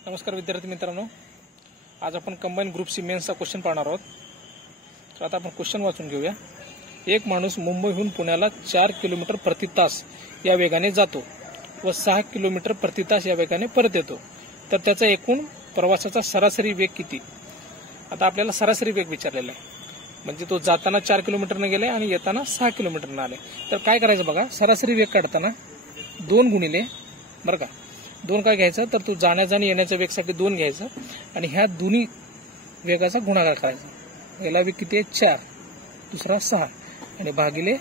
नमस्कार विद्यार्थी मित्रांनो, आज आपण कंबाईन ग्रुप सी मेन्सचा क्वेश्चन पाहणार आहोत। तर आता आपण क्वेश्चन वाचून घेऊया। एक माणूस मुंबईहून पुण्याला 4 किलोमीटर प्रति तास या वेगाने जातो व 6 किलोमीटर प्रति तास या वेगाने परत येतो, तर त्याचा एकूण प्रवासाचा सरासरी वेग किती? आता आपल्याला सरासरी वेग विचारलेला आहे, म्हणजे तो जाताना 4 किलोमीटरने गेले आणि येताना 6 किलोमीटरने आले। तर काय करायचं बघा, सरासरी वेग काढताना 2 गुणिले बरं का 2 काय घ्यायचं, तर तू जाण्याचा आणि येण्याच्या वेगसाठी 2 घ्यायचं आणि ह्या दोन्ही वेगाचा गुणाकार करायचा। याला वेग किती आहे 4, दुसरा 6 आणि भागिले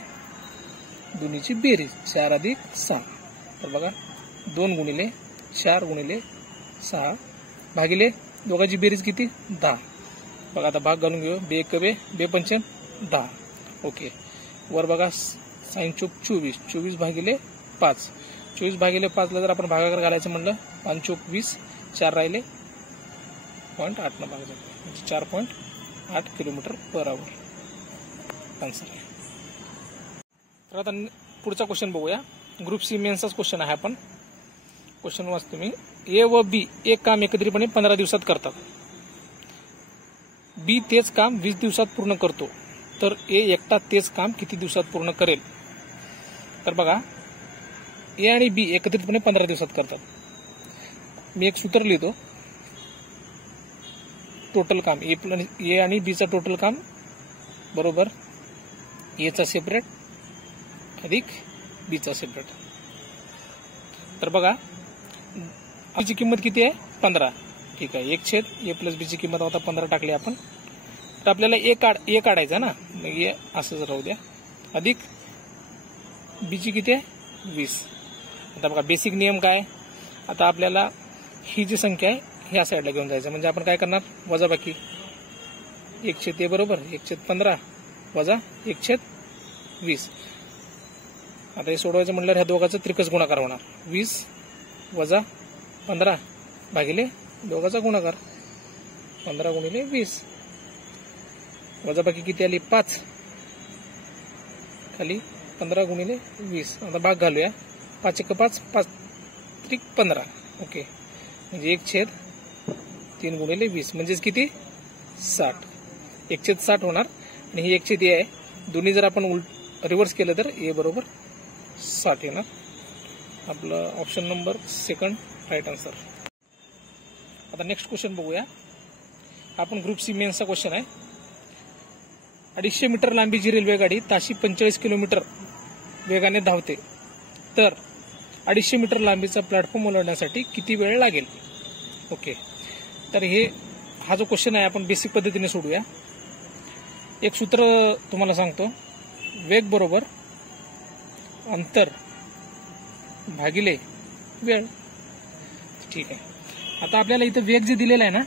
दोन्हीची बेरीज 4 अधिक 6। तर बघा 2 गुणिले 4 गुणिले 6 भागिले दोघांची बेरीज किती 10। बघा आता भाग घालून घेऊ, बे एक बे बे पंचम 10। ओके, वर बघा साइन चौक 24, 24 भागिले 5, 24 भागिले 5 ला जर आपण भागाकार घालायचं म्हणलं 5 चौक 20, 4 राहिले 0.8 न भागायचं, म्हणजे 4.8 किलोमीटर पर आवर आन्सर आहे। तर आता पुढचा क्वेश्चन बघूया। ग्रुप सी मेन्सचाच क्वेश्चन आहे। आपण क्वेश्चन वाचतो मी। ए व बी एक काम एकत्रितपणे 15 दिवसात करतात। बी तेच काम 20 दिवसात पूर्ण करतो, तर ए एकटा तेच काम किती दिवसात पूर्ण करेल? तर बघा, ए आणि बी एकत्रितपणे 15 दिवसात करतात। मी एक सूत्र लिहितो, टोटल काम ए आणि बी चा टोटल काम बरोबर ए चा सेपरेट अधिक बी चा सेपरेट। तर बघा बी ची किंमत किती आहे 15, ठीक आहे, 1/a प्लस बी ची किंमत आता 15 टाकली आपण, तर आपल्याला ए काढायचा ना, मग ए असंच राहू द्या, अधिक बी ची किती आहे 20। आता बघा बेसिक नियम काय, आता आपल्याला ही जी संख्या आहे ह्या साईडला घेऊन जायचं, म्हणजे आपण काय करणार वजाबाकी 1/a बरोबर 1/15 वजा 1/20। आता हे सोडवायचं म्हणल्यावर ह्या दोघांचा त्रिकच गुणाकार होणार, 20 वजा 15 भागिले दोघांचा गुणाकार 15 गुणिले 20, वजाबाकी किती आली 5, खाली 15 गुणिले 20। आता भाग घालूया, 5 × 5 5 त्रिक 15, ओके, म्हणजे 1/3 गुणिले 20 म्हणजेच किती 60, 1/60 होणार आणि ही 1/a आहे, दोन्ही जर आपण रिव्हर्स केलं तर ए बरोबर 60 येणार। आपलं option number second right answer. आता नेक्स्ट क्वेश्चन बघूया। आपण ग्रुप सी मेन्सचा क्वेश्चन आहे। 250 मीटर लांबीची रेल्वे गाडी ताशी 45 किलोमीटर वेगाने धावते, तर 250 मीटर लांबीचा प्लॅटफॉर्म ओलांडण्यासाठी किती वेळ लागेल? ओके, तर हा जो क्वेश्चन आहे आपण बेसिक पद्धतीने सोडूया। एक सूत्र तुम्हाला सांगतो, वेग बरोबर अंतर भागिले वेळ, ठीक आहे। आता आपल्याला इथं वेग जे दिलेला आहे ना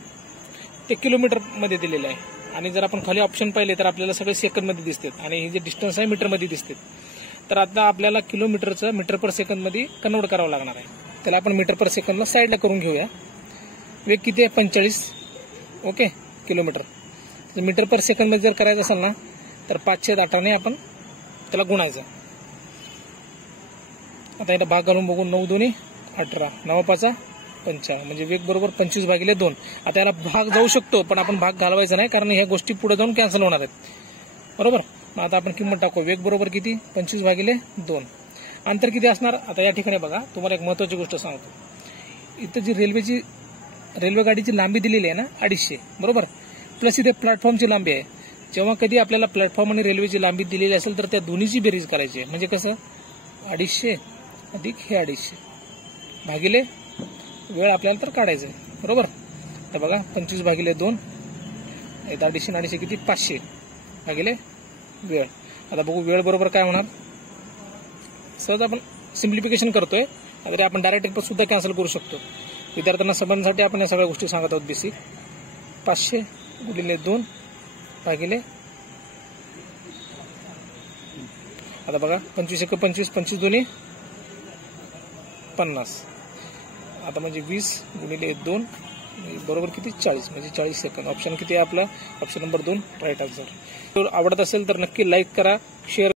ते किलोमीटर मध्ये दिलेलं आहे, आणि जर आपण खाली ऑप्शन पाहिले तर आपल्याला सगळे सेकंद मध्ये दिसतात आणि हे जे डिस्टन्स आहे मीटर मध्ये दिसते। तर आता आपल्याला किलोमीटरचं मीटर पर सेकंद मध्ये कन्वर्ट करावं लागणार आहे, त्याला आपण मीटर पर सेकंदला साईडला करून घेऊया। वेग किती आहे 45 okay kilometre, metre per second मध्ये जर करायचं असेल ना तर 5/8 ने आपण त्याला गुणायचं। आता इथं भाग घालून बघून 9 2 18 9 5 55, म्हणजे वेग बरोबर 25 भागिले 2। आता याला भाग जाऊ शकतो पण आपण भाग घालवायचा नाही, कारण ह्या गोष्टी पुढे जाऊन कॅन्सल होणार आहेत बरोबर। मग आता आपण किंमत टाकू, वेग बरोबर किती 25 भागिले 2, अंतर किती असणार? आता या ठिकाणी बघा तुम्हाला एक महत्वाची गोष्ट सांगतो, इथं जी रेल्वे गाडीची लांबी दिलेली आहे ना 250 बरोबर, प्लस इथे प्लॅटफॉर्मची लांबी आहे। जेव्हा कधी आपल्याला प्लॅटफॉर्म आणि रेल्वेची लांबी दिलेली असेल तर त्या दोन्हीची बेरीज करायची आहे, म्हणजे कसं 250 अधिक हे 250 भागिले वेळ आपल्याला तर काढायचं आहे बरोबर। तर बघा 25 भागिले 2 250 किती 500 भागिले वेळ। आता बघू वेळ बरोबर काय होणार, सहज आपण सिम्प्लिफिकेशन करतोय, तरी आपण डायरेक्ट सुद्धा कॅन्सल करू शकतो। विद्यार्थ्यांना समजण्यासाठी आपण या सगळ्या गोष्टी सांगत आहोत बेसिक। 500 गुणिले 2 भागिले, आता बघा 25 × 25 25 2 50, आता म्हणजे 20 गुणिले 2 बरोबर किती 40, म्हणजे 40 सेकंद। ऑप्शन किती आहे आपला? Option number 2 right answer. आवडत असेल तर नक्की लाईक करा, शेअर